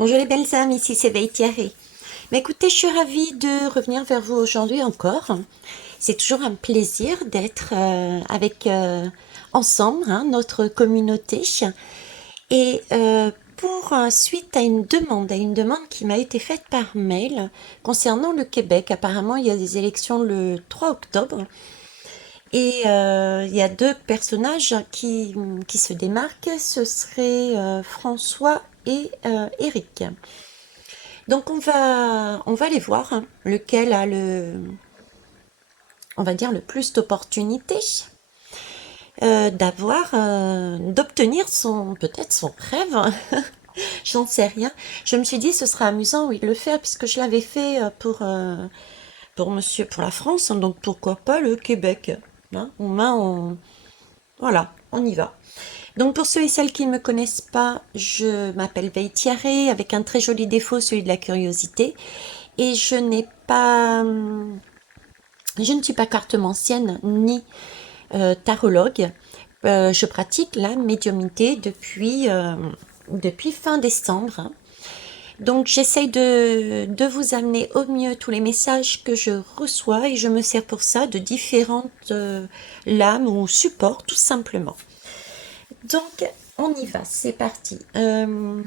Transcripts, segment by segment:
Bonjour les belles âmes, ici c'est Thierry. Mais écoutez, je suis ravie de revenir vers vous aujourd'hui encore. C'est toujours un plaisir d'être avec ensemble, hein, notre communauté. Et pour suite à une demande qui m'a été faite par mail concernant le Québec. Apparemment, il y a des élections le 3 octobre. Et il y a deux personnages qui se démarquent. Ce serait François et Éric. Donc on va aller voir hein, lequel a on va dire le plus d'opportunités d'obtenir peut-être son rêve. J'en sais rien. Je me suis dit ce sera amusant, oui, de le faire puisque je l'avais fait pour la France, hein, donc pourquoi pas le Québec. Hein, voilà, on y va. Donc pour ceux et celles qui ne me connaissent pas, je m'appelle Veille Thierry avec un très joli défaut, celui de la curiosité. Et je ne suis pas cartomancienne ni tarologue. Je pratique la médiumnité depuis fin décembre, hein. Donc j'essaye de vous amener au mieux tous les messages que je reçois et je me sers pour ça de différentes lames ou supports tout simplement. Donc on y va, c'est parti. On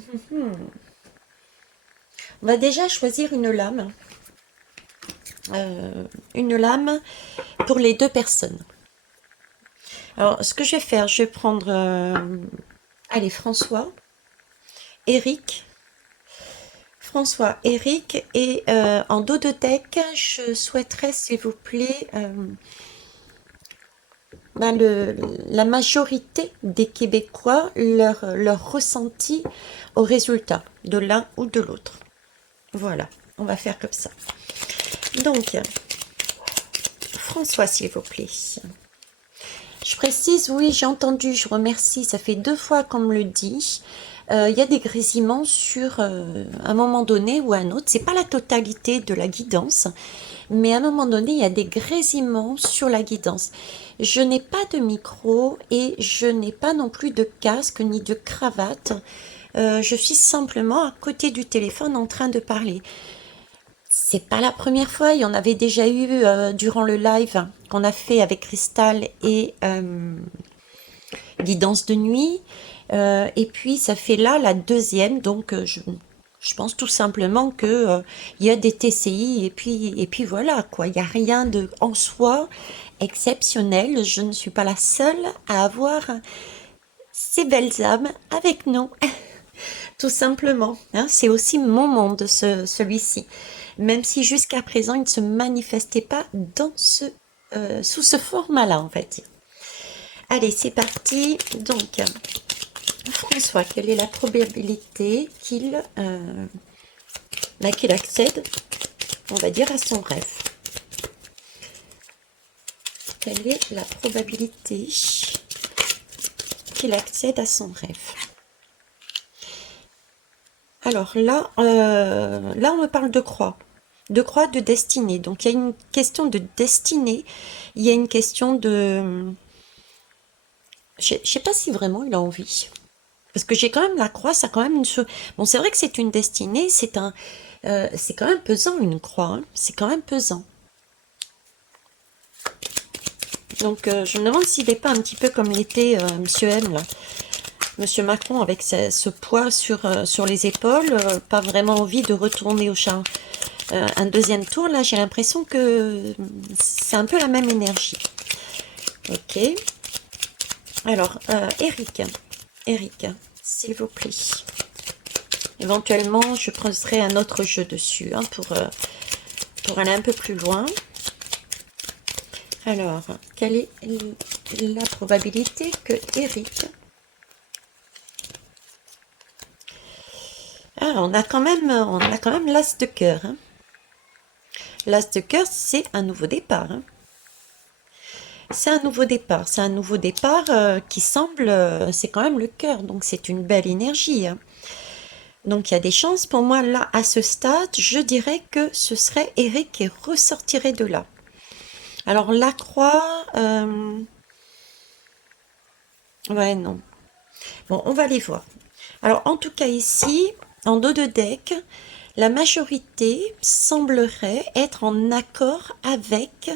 va déjà choisir une lame pour les deux personnes. Alors, ce que je vais faire, je vais prendre, allez, Eric, Eric, et en dos de deck, je souhaiterais, s'il vous plaît, la majorité des Québécois, leur ressenti au résultat de l'un ou de l'autre. Voilà, on va faire comme ça. Donc, François, s'il vous plaît. Je précise, oui, j'ai entendu, je remercie, ça fait 2 fois qu'on me le dit. Il y a des grésillements sur un moment donné ou un autre. C'est pas la totalité de la guidance, mais à un moment donné, il y a des grésillements sur la guidance. Je n'ai pas de micro et je n'ai pas non plus de casque ni de cravate. Je suis simplement à côté du téléphone en train de parler. C'est pas la première fois, il y en avait déjà eu durant le live qu'on a fait avec Cristal et Guidance de nuit. Et puis ça fait là la deuxième, donc je pense tout simplement que il y a des TCI et puis voilà quoi, il n'y a rien de en soi exceptionnel. Je ne suis pas la seule à avoir ces belles âmes avec nous. Tout simplement, hein, c'est aussi mon monde, celui-ci. Même si jusqu'à présent, il ne se manifestait pas sous ce format-là, en fait. Allez, c'est parti. Donc, François, quelle est la probabilité qu'il accède, on va dire, à son rêve? Quelle est la probabilité qu'il accède à son rêve? Alors là, on me parle de croix. De croix, de destinée. Donc il y a une question de destinée. Il y a une question de... Je sais pas si vraiment il a envie. Parce que j'ai quand même la croix, ça a quand même une chose. Bon, c'est vrai que c'est une destinée, c'est quand même pesant une croix, hein. C'est quand même pesant. Donc je me demande s'il n'est pas un petit peu comme l'était Monsieur M, là. Monsieur Macron avec ce poids sur les épaules, pas vraiment envie de retourner au champ. Un deuxième tour, là j'ai l'impression que c'est un peu la même énergie. Ok. Alors, Eric, s'il vous plaît. Éventuellement, je creuserai un autre jeu dessus hein, pour aller un peu plus loin. Alors, quelle est la probabilité que Eric... Ah, on a quand même l'as de cœur. Hein. L'as de cœur, c'est un nouveau départ. Hein. C'est un nouveau départ. C'est un nouveau départ qui semble... c'est quand même le cœur, donc c'est une belle énergie. Hein. Donc il y a des chances pour moi, là, à ce stade, je dirais que ce serait Eric qui ressortirait de là. Alors la croix... ouais, non. Bon, on va les voir. Alors en tout cas ici, en dos de deck, la majorité semblerait être en accord avec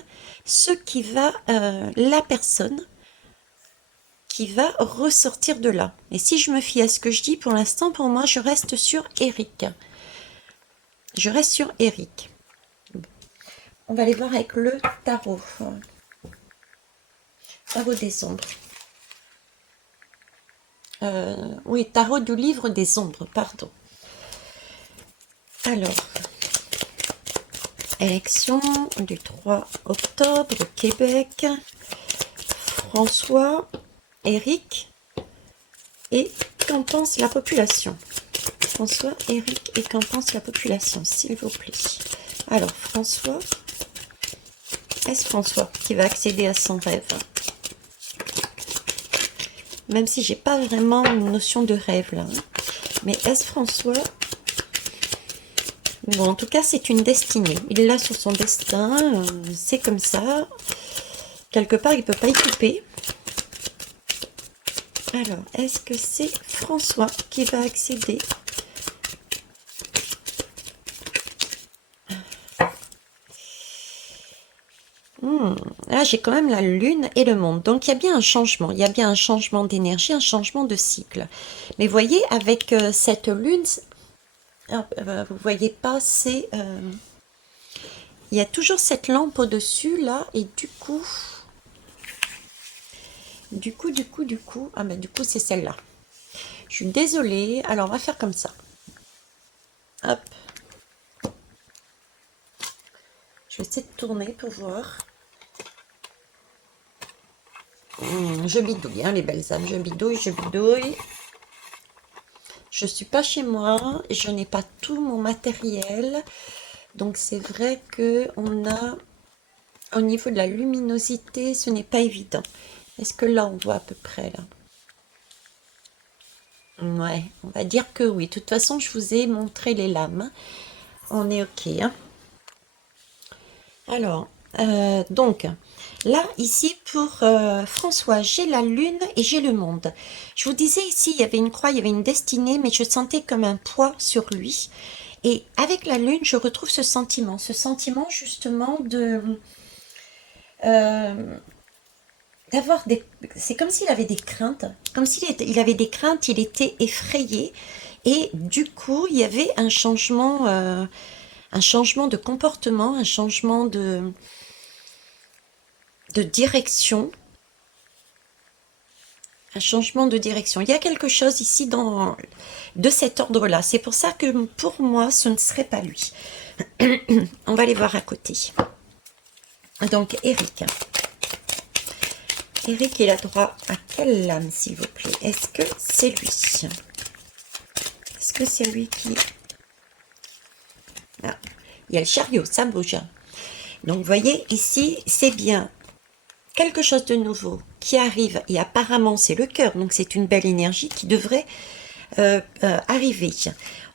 ce qui va, la personne qui va ressortir de là. Et si je me fie à ce que je dis, pour l'instant, pour moi, je reste sur Eric. Je reste sur Eric. On va aller voir avec le tarot. Tarot des ombres. Oui, tarot du livre des ombres, pardon. Alors, élection du 3 octobre au Québec. François, Eric, et qu'en pense la population? François, Eric, et qu'en pense la population, s'il vous plaît? Alors, François, est-ce François qui va accéder à son rêve? Même si j'ai pas vraiment une notion de rêve là. Mais est-ce François? Bon, en tout cas, c'est une destinée. Il est là sur son destin. C'est comme ça. Quelque part, il ne peut pas y couper. Alors, est-ce que c'est François qui va accéder? Là, j'ai quand même la lune et le monde. Donc, il y a bien un changement. Il y a bien un changement d'énergie, un changement de cycle. Mais voyez, avec cette lune, vous voyez pas, c'est... il y a toujours cette lampe au-dessus, là. Et du coup... Ah ben, du coup, c'est celle-là. Je suis désolée. Alors, on va faire comme ça. Hop. Je vais essayer de tourner pour voir. Je bidouille, hein, les belles âmes. Je bidouille, je bidouille. Je suis pas chez moi. Je n'ai pas tout mon matériel. Donc, c'est vrai que on a... Au niveau de la luminosité, ce n'est pas évident. Est-ce que là, on voit à peu près, là? Ouais, on va dire que oui. De toute façon, je vous ai montré les lames. On est OK, hein. Alors, donc, là, ici, pour François, j'ai la lune et j'ai le monde. Je vous disais ici, il y avait une croix, il y avait une destinée, mais je sentais comme un poids sur lui. Et avec la lune, je retrouve ce sentiment justement de... d'avoir des... C'est comme s'il avait des craintes, comme il avait des craintes, il était effrayé. Et du coup, il y avait un changement de comportement, un changement de direction, un changement de direction. Il y a quelque chose ici de cet ordre-là. C'est pour ça que pour moi, ce ne serait pas lui. On va aller voir à côté. Donc, Eric. Eric, il a droit à quelle lame, s'il vous plaît? Est-ce que c'est lui? Est-ce que c'est lui qui... Ah, il y a le chariot, ça bouge. Donc, vous voyez, ici, c'est bien quelque chose de nouveau qui arrive, et apparemment c'est le cœur, donc c'est une belle énergie qui devrait arriver.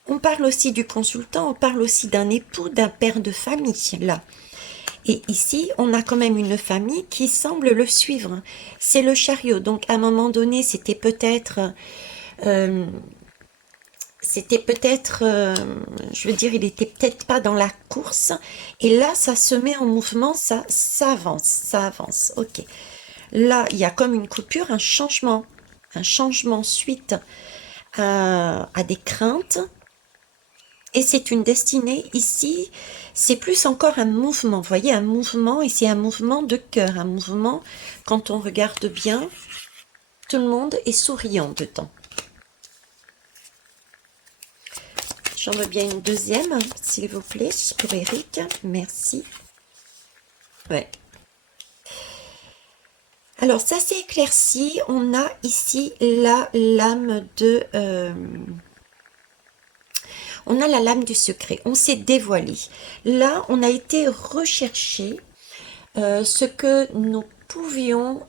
On parle aussi du consultant, on parle aussi d'un époux, d'un père de famille, là. Et ici, on a quand même une famille qui semble le suivre. C'est le chariot, donc à un moment donné, c'était peut-être... je veux dire, il était peut-être pas dans la course. Et là, ça se met en mouvement, ça avance. Ok. Là, il y a comme une coupure, un changement suite à des craintes. Et c'est une destinée. Ici, c'est plus encore un mouvement. Vous voyez, un mouvement, et c'est un mouvement de cœur. Un mouvement, quand on regarde bien, tout le monde est souriant dedans. J'en veux bien une deuxième, s'il vous plaît, pour Eric. Merci. Ouais. Alors, ça s'est éclairci. On a ici la lame de... on a la lame du secret. On s'est dévoilé. Là, on a été rechercher ce que nous pouvions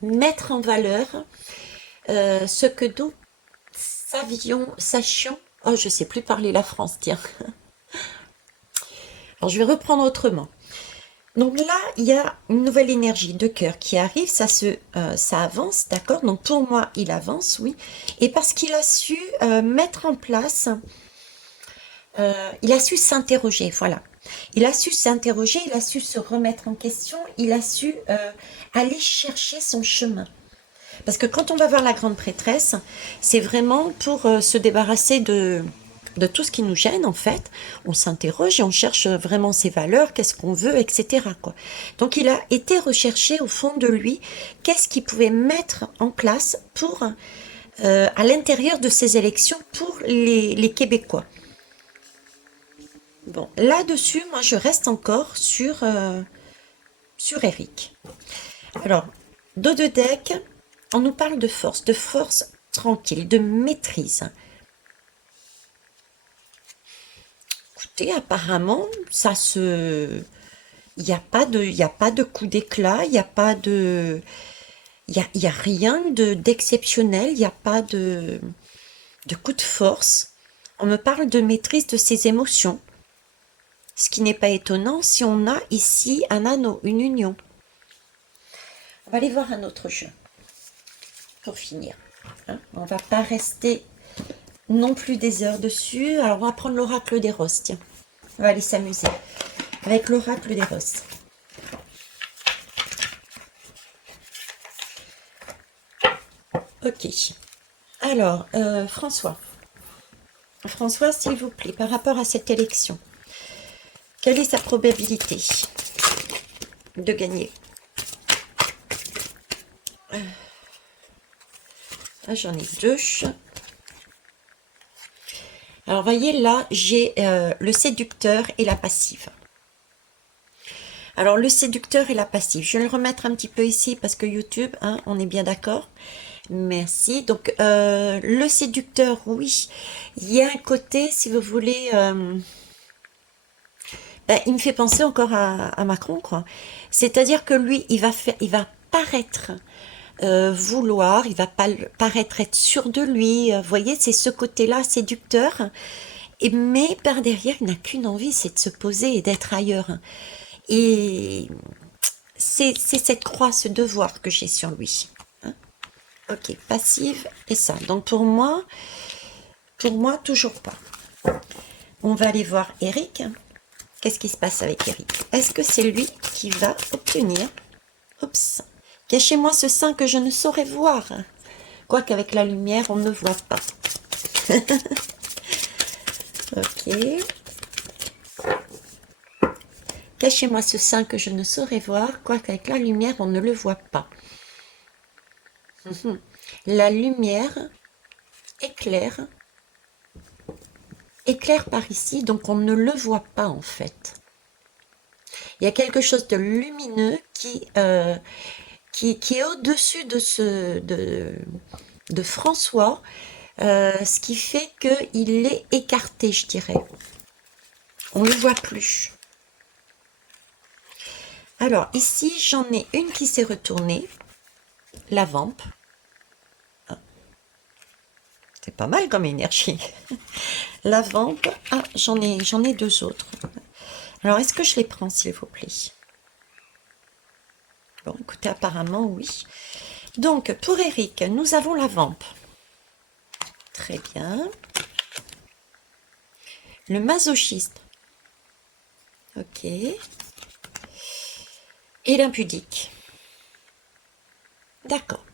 mettre en valeur, ce que nous sachions. Oh, je sais plus parler la France, tiens. Alors, je vais reprendre autrement. Donc là, il y a une nouvelle énergie de cœur qui arrive, ça avance, d'accord? Donc pour moi, il avance, oui. Et parce qu'il a su mettre en place, il a su s'interroger, voilà. Il a su s'interroger, il a su se remettre en question, il a su aller chercher son chemin. Parce que quand on va voir la grande prêtresse, c'est vraiment pour se débarrasser de tout ce qui nous gêne, en fait. On s'interroge et on cherche vraiment ses valeurs, qu'est-ce qu'on veut, etc., quoi. Donc il a été recherché au fond de lui, qu'est-ce qu'il pouvait mettre en place pour, à l'intérieur de ces élections pour les Québécois. Bon, là-dessus, moi, je reste encore sur Eric. Alors, dos de deck, on nous parle de force tranquille, de maîtrise. Écoutez, apparemment, ça se... il y a pas de coup d'éclat, il n'y a pas de... il y a rien d'exceptionnel, il n'y a pas de coup de force. On me parle de maîtrise de ses émotions. Ce qui n'est pas étonnant si on a ici un anneau, une union. On va aller voir un autre jeu pour finir. Hein, on va pas rester non plus des heures dessus. Alors on va prendre l'oracle des roses, tiens. On va aller s'amuser avec l'oracle des roses. Ok. Alors, François. François, s'il vous plaît, par rapport à cette élection, quelle est sa probabilité de gagner? Ah, j'en ai deux. Alors, voyez, là, j'ai le séducteur et la passive. Alors, le séducteur et la passive, je vais le remettre un petit peu ici parce que YouTube, hein, on est bien d'accord. Merci. Donc, le séducteur, oui, il y a un côté, si vous voulez, ben, il me fait penser encore à Macron, quoi. C'est-à-dire que lui, il va paraître vouloir, il va pas paraître être sûr de lui. Vous voyez, c'est ce côté-là séducteur. Et, mais par derrière, il n'a qu'une envie, c'est de se poser et d'être ailleurs. Et c'est cette croix, ce devoir que j'ai sur lui. Hein. Ok, passive et ça. Donc pour moi, toujours pas. On va aller voir Eric. Qu'est-ce qui se passe avec Eric? Est-ce que c'est lui qui va obtenir... Oups. Cachez-moi ce sein que je ne saurais voir. Quoiqu'avec la lumière, on ne voit pas. Ok. Cachez-moi ce sein que je ne saurais voir, quoiqu'avec la lumière, on ne le voit pas. La lumière éclaire par ici, donc on ne le voit pas en fait. Il y a quelque chose de lumineux qui est au-dessus de François, ce qui fait qu'il est écarté, je dirais. On ne le voit plus. Alors, ici, j'en ai une qui s'est retournée, la vampe. C'est pas mal comme énergie. La vampe. Ah, j'en ai deux autres. Alors, est-ce que je les prends, s'il vous plaît? Bon, écoutez, apparemment, oui. Donc, pour Eric, nous avons la vampe. Très bien. Le masochiste. Ok. Et l'impudique. D'accord.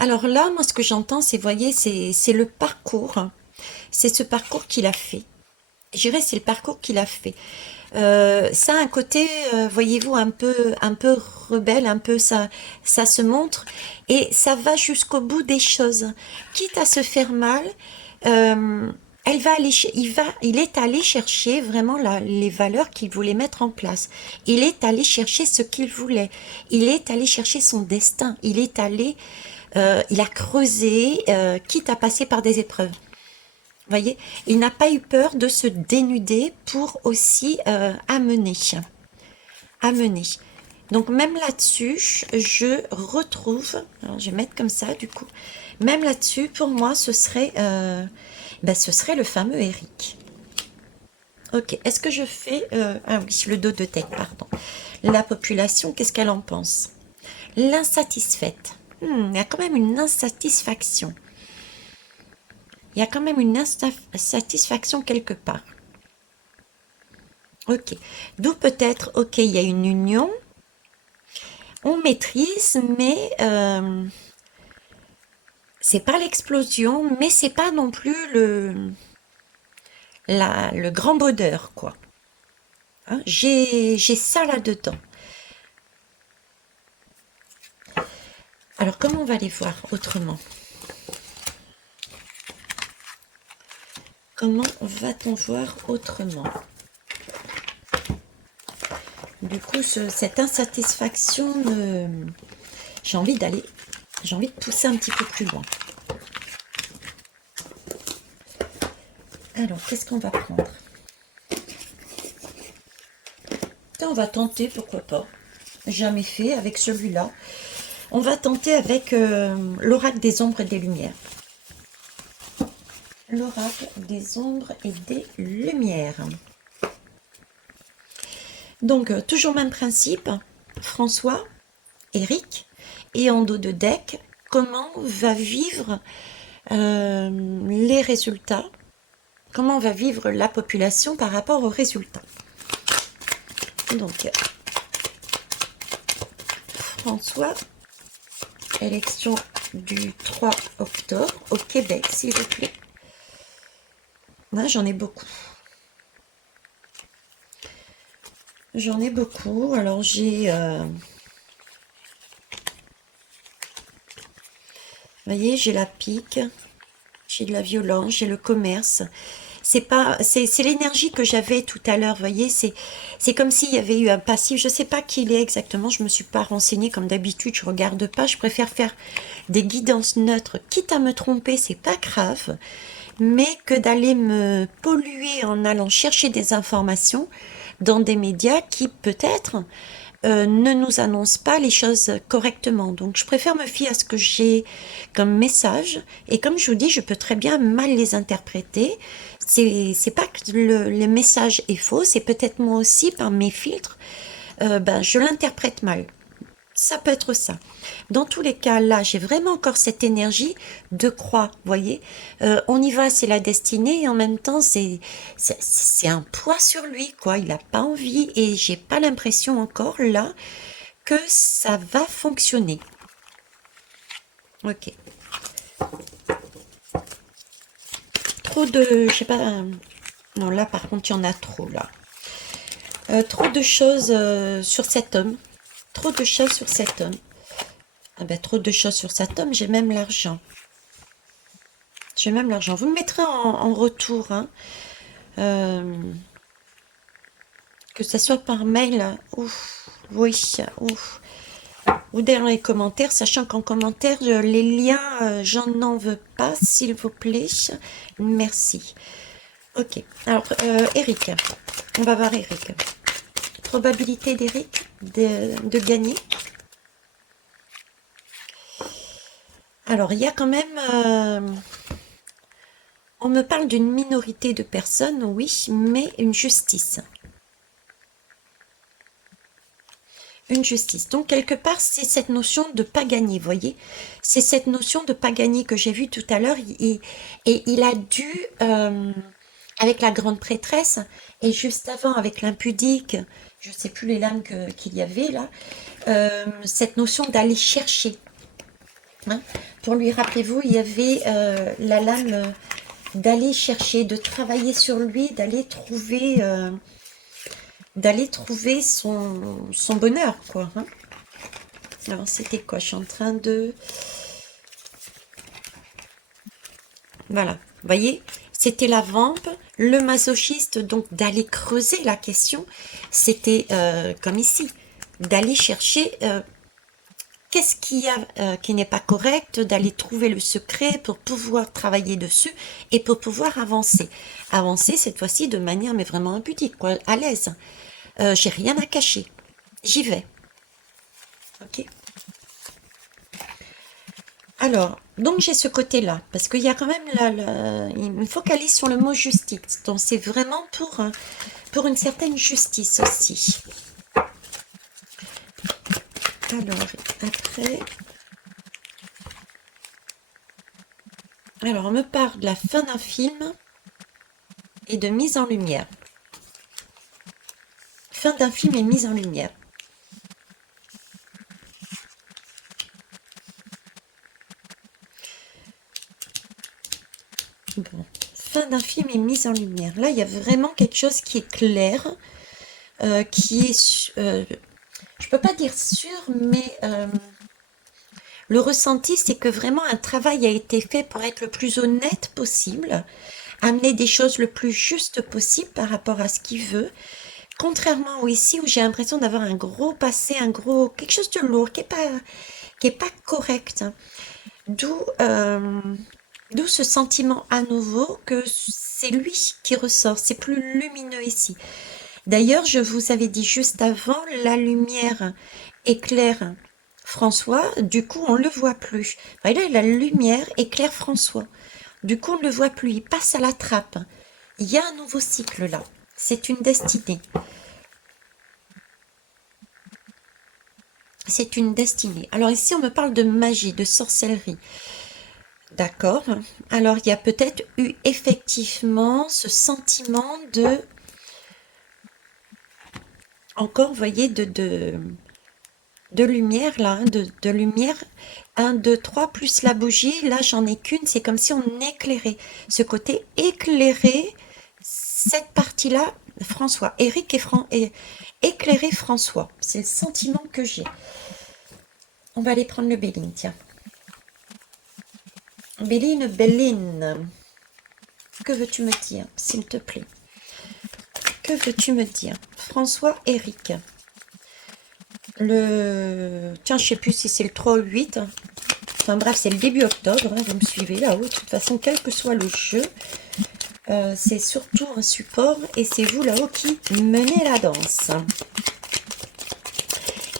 Alors là, moi, ce que j'entends, c'est, voyez, c'est le parcours. C'est ce parcours qu'il a fait. Je dirais, c'est le parcours qu'il a fait. Ça a un côté, voyez-vous, un peu rebelle, un peu ça se montre et ça va jusqu'au bout des choses. Quitte à se faire mal, elle va aller, il est allé chercher vraiment les valeurs qu'il voulait mettre en place. Il est allé chercher ce qu'il voulait. Il est allé chercher son destin. Il est allé, il a creusé, quitte à passer par des épreuves. Voyez, il n'a pas eu peur de se dénuder pour aussi amener. Donc même là-dessus, je retrouve, alors je vais mettre comme ça du coup, même là-dessus, pour moi, ce serait le fameux Eric. Ok, est-ce que je fais... ah oui, le dos de tête, pardon. La population, qu'est-ce qu'elle en pense? L'insatisfaite. Il y a quand même une insatisfaction. Il y a quand même une insatisfaction quelque part. Ok. D'où peut-être, ok, il y a une union, on maîtrise, mais c'est pas l'explosion, mais c'est pas non plus le grand bonheur, quoi. Hein, j'ai ça là-dedans. Alors, comment on va les voir autrement? Comment va-t-on voir autrement? Du coup, cette insatisfaction, j'ai envie de pousser un petit peu plus loin. Alors, qu'est-ce qu'on va prendre? On va tenter, pourquoi pas. Jamais fait avec celui-là. On va tenter avec l'oracle des ombres et des lumières. L'oracle des ombres et des lumières. Donc, toujours même principe. François, Eric, et en dos de deck, comment va vivre les résultats? Comment va vivre la population par rapport aux résultats? Donc, François, élection du 3 octobre au Québec, s'il vous plaît. Là, j'en ai beaucoup. J'en ai beaucoup. Alors, j'ai... vous voyez, j'ai la pique, j'ai de la violence, j'ai le commerce. C'est l'énergie que j'avais tout à l'heure, vous voyez, c'est comme s'il y avait eu un passif, je ne sais pas qui il est exactement, je ne me suis pas renseignée comme d'habitude, je regarde pas, je préfère faire des guidances neutres, quitte à me tromper, c'est pas grave, mais que d'aller me polluer en allant chercher des informations dans des médias qui peut-être ne nous annonce pas les choses correctement. Donc je préfère me fier à ce que j'ai comme message. Et comme je vous dis, je peux très bien mal les interpréter. C'est pas que le message est faux, c'est peut-être moi aussi, par mes filtres, je l'interprète mal. Ça peut être ça. Dans tous les cas, là, j'ai vraiment encore cette énergie de croix, vous voyez. On y va, c'est la destinée, et en même temps, c'est un poids sur lui, quoi. Il n'a pas envie, et j'ai pas l'impression encore, là, que ça va fonctionner. Ok. Trop de... Je sais pas... non, là, par contre, il y en a trop, là. Trop de choses sur cet homme. Trop de choses sur cet homme. Ah ben, trop de choses sur cet homme, j'ai même l'argent. J'ai même l'argent. Vous me mettrez en retour, hein, que ce soit par mail, ouf, oui, ouf, ou dans les commentaires, sachant qu'en commentaire, les liens, j'en n'en veux pas, s'il vous plaît. Merci. Ok, alors, Eric, on va voir Eric. Probabilité d'Eric de gagner. Alors, il y a quand même... on me parle d'une minorité de personnes, oui, mais une justice. Une justice. Donc, quelque part, c'est cette notion de pas gagner, vous voyez. C'est cette notion de pas gagner que j'ai vue tout à l'heure. Et il a dû, avec la grande prêtresse, et juste avant, avec l'impudique, je ne sais plus les lames qu'il y avait là, cette notion d'aller chercher. Hein. Pour lui, rappelez-vous, il y avait la lame d'aller chercher, de travailler sur lui, d'aller trouver son bonheur, quoi. Hein. Alors, c'était quoi? Je suis en train de... Voilà, vous voyez, c'était la vampe, le masochiste, donc d'aller creuser la question, c'était comme ici, d'aller chercher qu'est-ce qu'il y a qui n'est pas correct, d'aller trouver le secret pour pouvoir travailler dessus et pour pouvoir avancer. Avancer cette fois-ci de manière mais vraiment impudique, quoi, à l'aise. J'ai rien à cacher, j'y vais. Ok. Alors, donc j'ai ce côté-là, parce qu'il y a quand même il me focalise sur le mot justice. Donc c'est vraiment pour une certaine justice aussi. Alors, après... Alors, on me parle de la fin d'un film et de mise en lumière. Fin d'un film et mise en lumière. Bon, fin d'un film et mise en lumière. Là, il y a vraiment quelque chose qui est clair, qui est... je peux pas dire sûr, mais le ressenti, c'est que vraiment un travail a été fait pour être le plus honnête possible, amener des choses le plus juste possible par rapport à ce qu'il veut. Contrairement au ici où j'ai l'impression d'avoir un gros passé, quelque chose de lourd qui est pas correct. D'où d'où ce sentiment à nouveau que c'est lui qui ressort, c'est plus lumineux ici. D'ailleurs, je vous avais dit juste avant, la lumière éclaire François, du coup on ne le voit plus. Enfin, là, la lumière éclaire François, du coup on ne le voit plus, il passe à la trappe. Il y a un nouveau cycle là, c'est une destinée. C'est une destinée. Alors ici on me parle de magie, de sorcellerie. D'accord. Alors il y a peut-être eu effectivement ce sentiment de... Encore, vous voyez, de lumière là, de lumière. 1, 2, 3 plus la bougie. Là, j'en ai qu'une. C'est comme si on éclairait. Ce côté éclairé, cette partie-là, François. Eric et éclairer François. C'est le sentiment que j'ai. On va aller prendre le Béline, tiens. Béline, Béline. Que veux-tu me dire, s'il te plaît? Que veux-tu me dire? François, Eric. Tiens, je sais plus si c'est le 3 ou 8. Enfin bref, c'est le début octobre, hein, vous me suivez là-haut. De toute façon, quel que soit le jeu, c'est surtout un support et c'est vous là-haut qui menez la danse.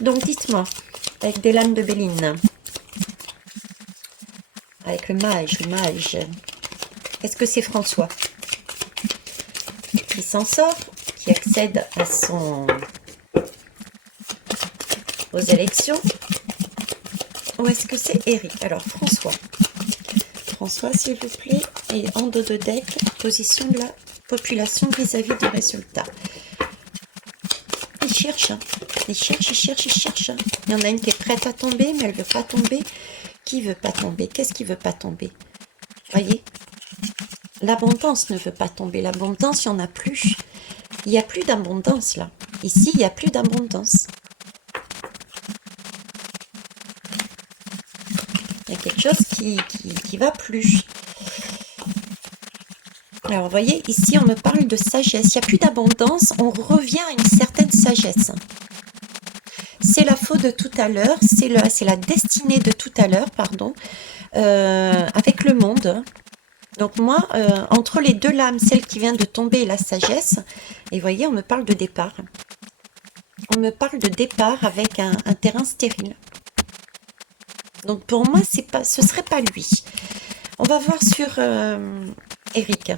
Donc dites-moi, avec des lames de Béline, avec le mage, est-ce que c'est François qui s'en sort, qui accède aux élections, ou est-ce que c'est Eric? Alors François, s'il vous plaît, et en dos de deck, position de la population vis-à-vis des résultats. Il cherche, hein. Il cherche. Il y en a une qui est prête à tomber, mais elle veut pas tomber. Qui veut pas tomber? Qu'est-ce qui veut pas tomber? Voyez, l'abondance ne veut pas tomber. L'abondance, il n'y en a plus. Il n'y a plus d'abondance là. Ici, il n'y a plus d'abondance. Il y a quelque chose qui va plus. Alors, vous voyez, ici, on me parle de sagesse. Il n'y a plus d'abondance. On revient à une certaine sagesse. C'est la faute de tout à l'heure. C'est la destinée de tout à l'heure, pardon. Avec le monde. Donc moi, entre les deux lames, celle qui vient de tomber et la sagesse, et vous voyez, on me parle de départ. On me parle de départ avec un terrain stérile. Donc pour moi, ce serait pas lui. On va voir sur Eric.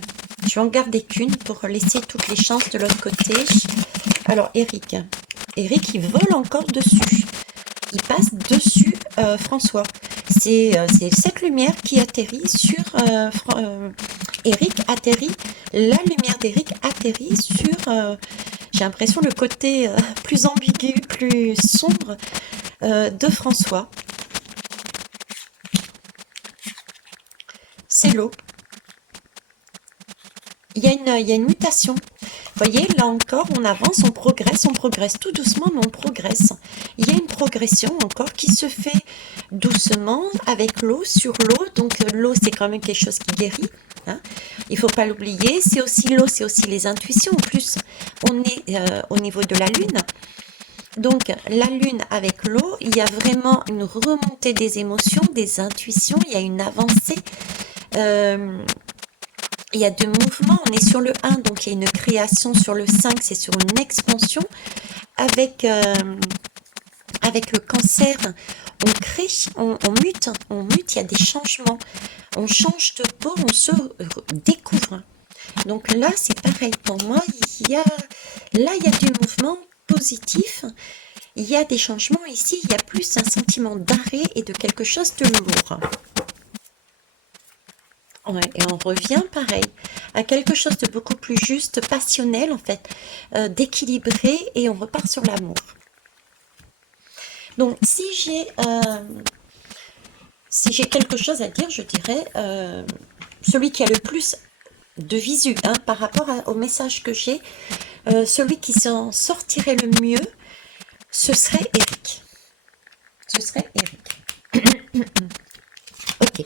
Je vais en garder qu'une pour laisser toutes les chances de l'autre côté. Alors Eric, il vole encore dessus. Il passe dessus François. C'est cette lumière qui atterrit sur Eric, la lumière d'Eric atterrit sur, j'ai l'impression, le côté plus ambigu, plus sombre de François. C'est l'eau. Il y a une mutation. Vous voyez, là encore, on avance, on progresse tout doucement, mais on progresse. Il y a une progression encore qui se fait doucement avec l'eau, sur l'eau. Donc l'eau, c'est quand même quelque chose qui guérit. Hein. Il ne faut pas l'oublier. C'est aussi l'eau, c'est aussi les intuitions. En plus, on est au niveau de la lune. Donc la lune avec l'eau, il y a vraiment une remontée des émotions, des intuitions. Il y a une avancée. Il y a deux mouvements, on est sur le 1, donc il y a une création, sur le 5, c'est sur une expansion, avec avec le cancer, on crée, on mute, il y a des changements. On change de peau, on se découvre. Donc là, c'est pareil. Pour moi, il y a du mouvement positif. Il y a des changements ici. Il y a plus un sentiment d'arrêt et de quelque chose de lourd. Ouais, et on revient pareil à quelque chose de beaucoup plus juste, passionnel en fait, d'équilibré, et on repart sur l'amour. Donc si j'ai quelque chose à dire, je dirais celui qui a le plus de visu par rapport au message que j'ai, celui qui s'en sortirait le mieux, ce serait Eric. Ce serait Eric. Ok.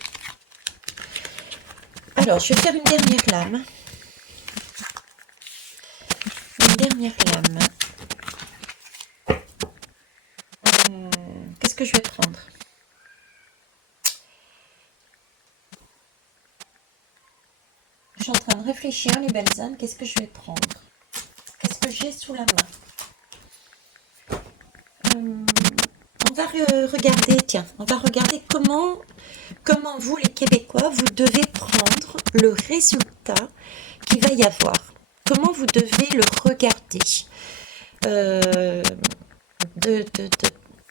Alors, je vais faire une dernière lame. Une dernière lame. Qu'est-ce que je vais prendre? Je suis en train de réfléchir, les belles âmes. Qu'est-ce que je vais prendre? Qu'est-ce que j'ai sous la main? On va regarder, tiens, on va regarder comment vous, les Québécois, vous devez prendre le résultat qu'il va y avoir. Comment vous devez le regarder.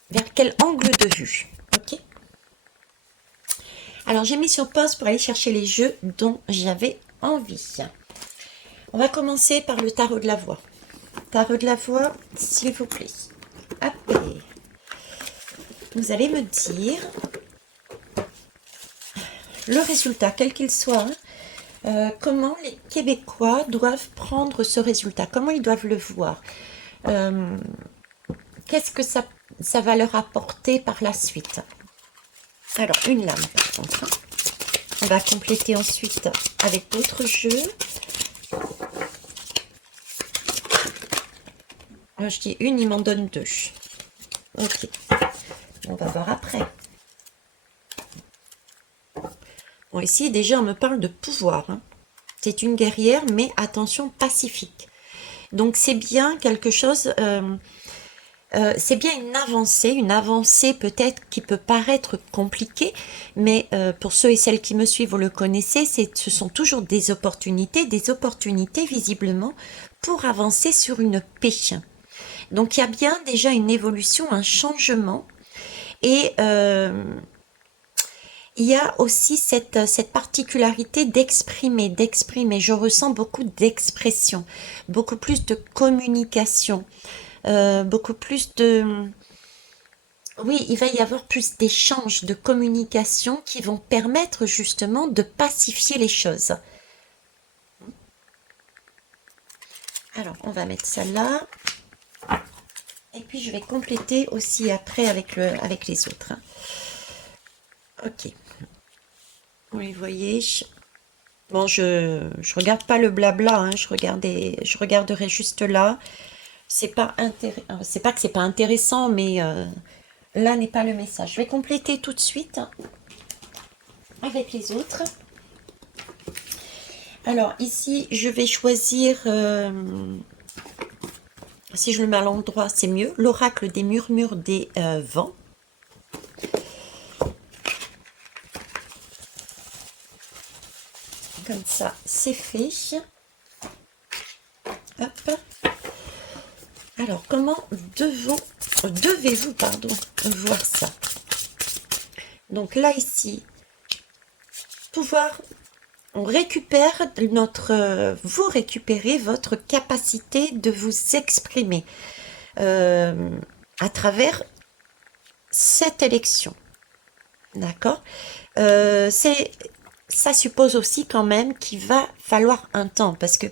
Vers quel angle de vue. Ok. Alors, j'ai mis sur pause pour aller chercher les jeux dont j'avais envie. On va commencer par le tarot de la voix. Tarot de la voix, s'il vous plaît. Hop. Vous allez me dire le résultat, quel qu'il soit, comment les Québécois doivent prendre ce résultat, comment ils doivent le voir, qu'est-ce que ça va leur apporter par la suite. Alors, une lame par contre. On va compléter ensuite avec d'autres jeux. Je dis une, il m'en donne deux. Ok. On va voir après. Bon, ici, déjà, on me parle de pouvoir. C'est une guerrière, mais attention, pacifique. Donc, c'est bien quelque chose... c'est bien une avancée peut-être qui peut paraître compliquée, mais pour ceux et celles qui me suivent, vous le connaissez, ce sont toujours des opportunités visiblement pour avancer sur une paix. Donc il y a bien déjà une évolution, un changement, et il y a aussi cette particularité d'exprimer, je ressens beaucoup d'expression, beaucoup plus de communication, beaucoup plus de... Oui, il va y avoir plus d'échanges, de communication qui vont permettre justement de pacifier les choses. Alors, on va mettre ça là. Et puis, je vais compléter aussi après avec les autres. Ok. Oui, vous voyez. Bon, je regarde pas le blabla, je regarderai juste là. C'est pas que c'est pas intéressant, mais là n'est pas le message. Je vais compléter tout de suite avec les autres. Alors ici, je vais choisir, si je le mets à l'endroit, c'est mieux, l'oracle des murmures des vents. Comme ça, c'est fait. Hop. Alors, comment devez-vous voir ça? Donc là, ici, pouvoir, on récupère vous récupérez votre capacité de vous exprimer à travers cette élection. D'accord? Ça suppose aussi quand même qu'il va falloir un temps, parce que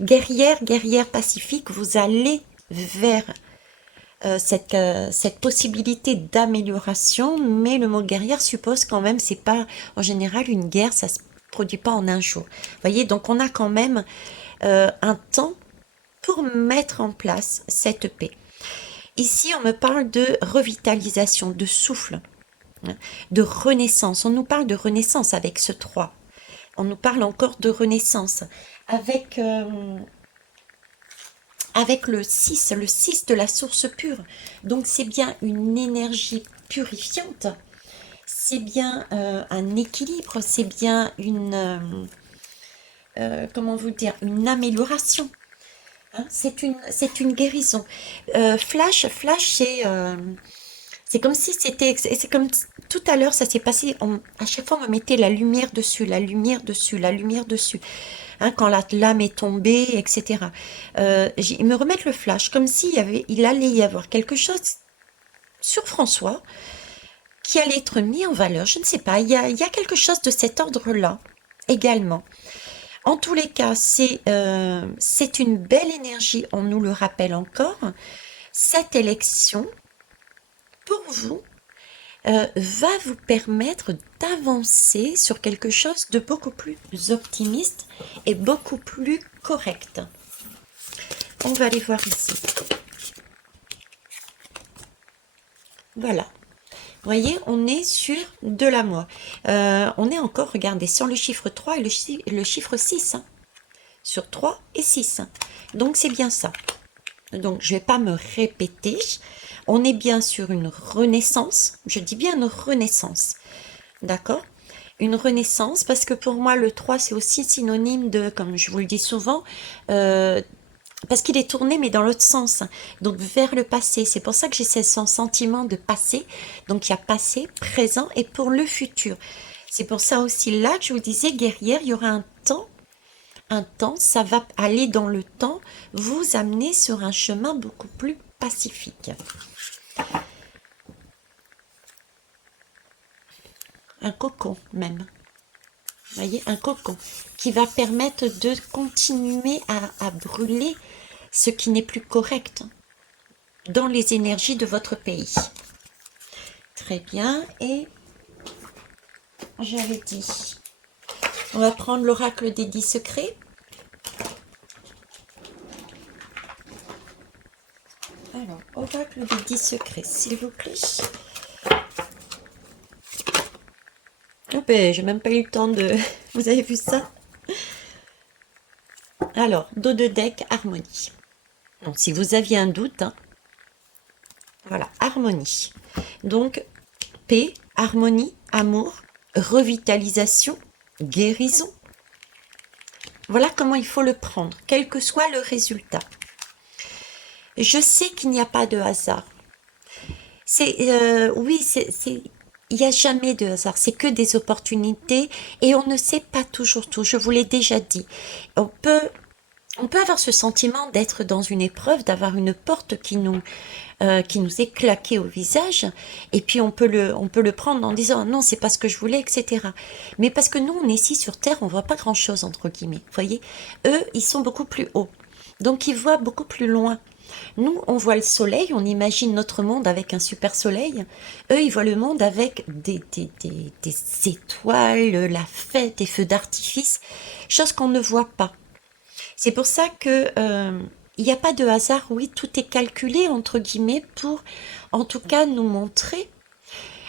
guerrière pacifique, vous allez vers cette possibilité d'amélioration, mais le mot guerrière suppose quand même, c'est pas en général une guerre, ça se produit pas en un jour. Vous voyez, donc on a quand même un temps pour mettre en place cette paix. Ici, on me parle de revitalisation, de souffle, de renaissance. On nous parle de renaissance avec ce 3. On nous parle encore de renaissance avec avec le 6 de la source pure. Donc c'est bien une énergie purifiante, c'est bien un équilibre, c'est bien une, comment vous dire, une amélioration. Hein, c'est une guérison. Flash, c'est comme si c'est comme tout à l'heure, ça s'est passé, à chaque fois on me mettait la lumière dessus, la lumière dessus, la lumière dessus, hein, quand la lame est tombée, etc. Ils me remettent le flash, comme il allait y avoir quelque chose sur François qui allait être mis en valeur, je ne sais pas, il y a quelque chose de cet ordre-là également. En tous les cas, c'est une belle énergie, on nous le rappelle encore. Cette élection, pour vous, va vous permettre d'avancer sur quelque chose de beaucoup plus optimiste et beaucoup plus correct. On va aller voir ici. Voilà. Vous voyez, on est sur de l'amour. On est encore, regardez, sur le chiffre 3 et le chiffre 6. Hein, sur 3 et 6. Donc, c'est bien ça. Donc, je ne vais pas me répéter. On est bien sur une renaissance. Je dis bien une renaissance. D'accord? Une renaissance, parce que pour moi, le 3, c'est aussi synonyme de, comme je vous le dis souvent, parce qu'il est tourné, mais dans l'autre sens. Donc, vers le passé. C'est pour ça que j'ai ce sentiment de passé. Donc, il y a passé, présent et pour le futur. C'est pour ça aussi là que je vous disais, guerrière, il y aura un temps, ça va aller dans le temps, vous amener sur un chemin beaucoup plus pacifique. Un cocon même. Vous voyez, un cocon qui va permettre de continuer à brûler ce qui n'est plus correct dans les énergies de votre pays. Très bien, et j'avais dit, on va prendre l'oracle des 10 secrets. Alors, oracle des 10 secrets, s'il vous plaît. Oh ben, j'ai même pas eu le temps de... Vous avez vu ça? Alors, dos de deck, harmonie. Donc, si vous aviez un doute, hein, voilà, harmonie. Donc, paix, harmonie, amour, revitalisation, guérison. Voilà comment il faut le prendre, quel que soit le résultat. Je sais qu'il n'y a pas de hasard. Oui, il n'y a jamais de hasard, c'est que des opportunités et on ne sait pas toujours tout, je vous l'ai déjà dit. On peut, on peut avoir ce sentiment d'être dans une épreuve, d'avoir une porte qui nous est claquée au visage et puis on peut le prendre en disant non, c'est pas ce que je voulais, etc. Mais parce que nous, on est ici sur Terre, on voit pas grand-chose, entre guillemets, vous voyez. Eux, ils sont beaucoup plus hauts, donc ils voient beaucoup plus loin. Nous, on voit le soleil, on imagine notre monde avec un super soleil. Eux, ils voient le monde avec des étoiles, la fête, des feux d'artifice, chose qu'on ne voit pas. C'est pour ça que il n'y a pas de hasard, oui, tout est calculé, entre guillemets, pour en tout cas nous montrer.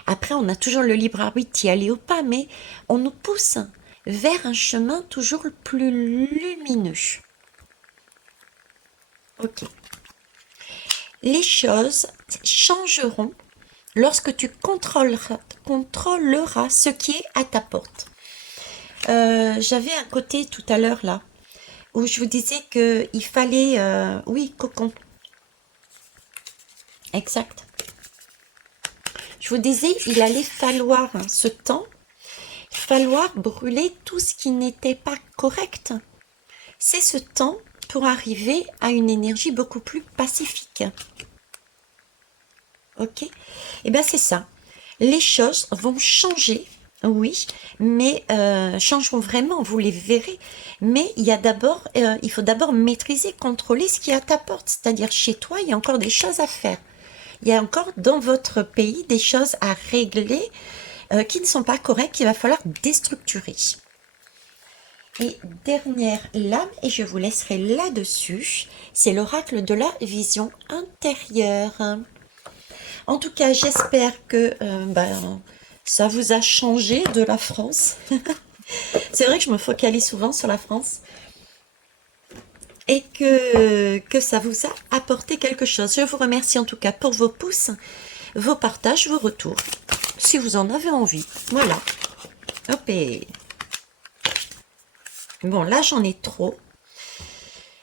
Après, on a toujours le libre arbitre d'y aller ou pas, mais on nous pousse vers un chemin toujours plus lumineux. Ok. Les choses changeront lorsque tu contrôleras ce qui est à ta porte. J'avais un côté tout à l'heure là, où je vous disais qu'il fallait... oui, cocon. Exact. Je vous disais, il allait falloir ce temps, falloir brûler tout ce qui n'était pas correct. C'est ce temps pour arriver à une énergie beaucoup plus pacifique. Ok? Et bien c'est ça. Les choses vont changer, oui, mais changeront vraiment, vous les verrez. Mais il faut d'abord maîtriser, contrôler ce qui est à ta porte. C'est-à-dire chez toi, il y a encore des choses à faire. Il y a encore dans votre pays des choses à régler qui ne sont pas correctes, qu'il va falloir déstructurer. Et dernière lame, et je vous laisserai là-dessus, c'est l'oracle de la vision intérieure. En tout cas, j'espère que ça vous a changé de la France. C'est vrai que je me focalise souvent sur la France. et que ça vous a apporté quelque chose. Je vous remercie en tout cas pour vos pouces, vos partages, vos retours, si vous en avez envie. Voilà. Hop et... Bon, là, j'en ai trop.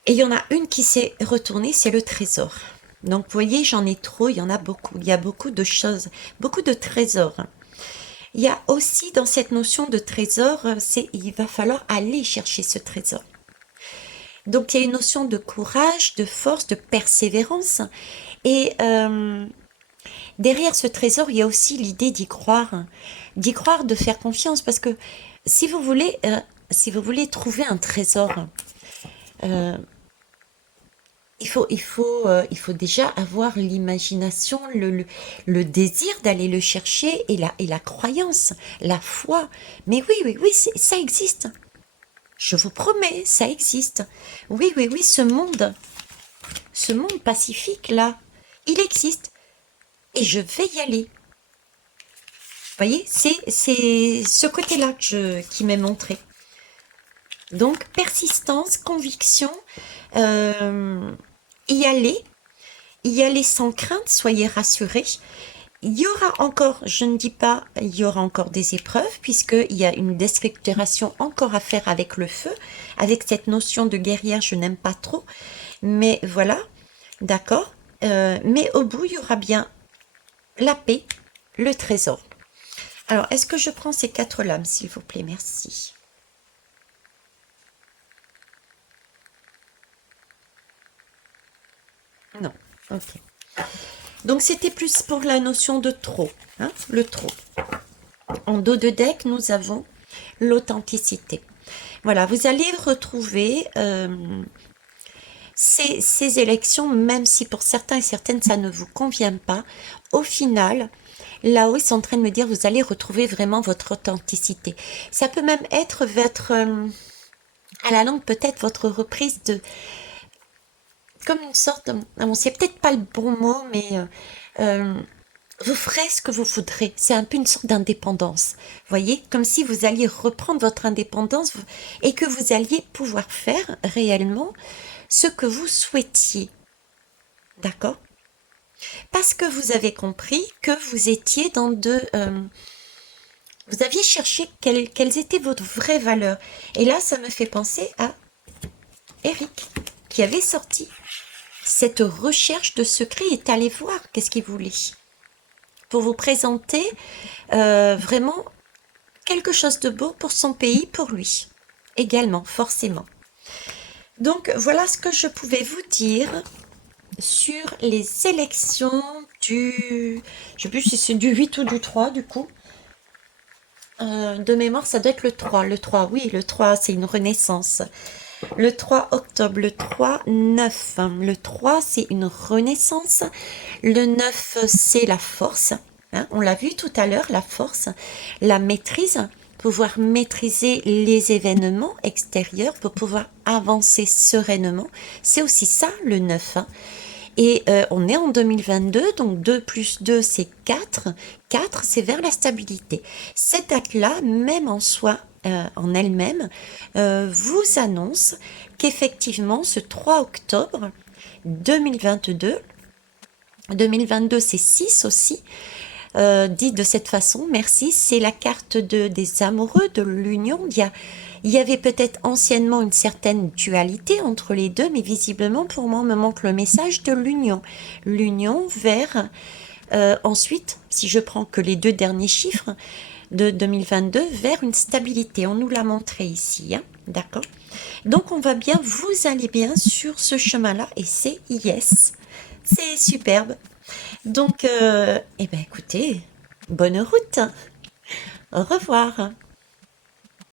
Et il y en a une qui s'est retournée, c'est le trésor. Donc, vous voyez, j'en ai trop, il y en a beaucoup. Il y a beaucoup de choses, beaucoup de trésors. Il y a aussi dans cette notion de trésor, c'est il va falloir aller chercher ce trésor. Donc, il y a une notion de courage, de force, de persévérance. Et derrière ce trésor, il y a aussi l'idée d'y croire, de faire confiance. Parce que si si vous voulez trouver un trésor, euh, il faut déjà avoir l'imagination, le désir d'aller le chercher et la croyance, la foi. Mais oui, oui, oui, ça existe. Je vous promets, ça existe. Oui, oui, oui, ce monde pacifique là, il existe. Et je vais y aller. Vous voyez, c'est ce côté-là qui m'est montré. Donc, persistance, conviction, euh, y aller, y aller sans crainte, soyez rassurés. Il y aura encore, je ne dis pas, il y aura encore des épreuves, puisqu'il y a une déstructuration encore à faire avec le feu, avec cette notion de guerrière, je n'aime pas trop, mais voilà, d'accord. Mais au bout, il y aura bien la paix, le trésor. Alors, est-ce que je prends ces 4 lames, s'il vous plaît? Merci. Non, ok. Donc, c'était plus pour la notion de trop, hein, le trop. En dos de deck, nous avons l'authenticité. Voilà, vous allez retrouver ces élections, même si pour certains et certaines, ça ne vous convient pas. Au final, là-haut, ils sont en train de me dire, vous allez retrouver vraiment votre authenticité. Ça peut même être votre, à la langue, peut-être votre reprise de, comme une sorte, bon, c'est peut-être pas le bon mot, mais vous ferez ce que vous voudrez. C'est un peu une sorte d'indépendance. Vous voyez, comme si vous alliez reprendre votre indépendance et que vous alliez pouvoir faire réellement ce que vous souhaitiez. D'accord? Parce que vous avez compris que vous étiez dans vous aviez cherché quelles étaient vos vraies valeurs. Et là, ça me fait penser à Eric, qui avait sorti cette recherche de secret et est allé voir qu'est-ce qu'il voulait. Pour vous présenter vraiment quelque chose de beau pour son pays, pour lui. Également, forcément. Donc, voilà ce que je pouvais vous dire sur les élections du... Je ne sais plus si c'est du 8 ou du 3, du coup. De mémoire, ça doit être le 3. Le 3, oui, le 3, c'est une renaissance. Le 3 octobre, le 3, 9. Le 3, c'est une renaissance. Le 9, c'est la force. Hein, on l'a vu tout à l'heure, la force, la maîtrise, pouvoir maîtriser les événements extérieurs pour pouvoir avancer sereinement. C'est aussi ça, le 9. Hein. Et on est en 2022, donc 2 plus 2, c'est 4. 4, c'est vers la stabilité. Cette date-là, même en soi, en elle-même, vous annonce qu'effectivement, ce 3 octobre 2022, 2022 c'est 6 aussi, dit de cette façon, merci, c'est la carte des amoureux, de l'union. Il y avait peut-être anciennement une certaine dualité entre les deux, mais visiblement pour moi on me montre le message de l'union. L'union vers, ensuite, si je prends que les 2 derniers chiffres de 2022, vers une stabilité. On nous l'a montré ici, hein, d'accord? Donc on va bien, vous allez bien sur ce chemin-là et c'est yes, c'est superbe. Donc, eh ben écoutez, bonne route, au revoir.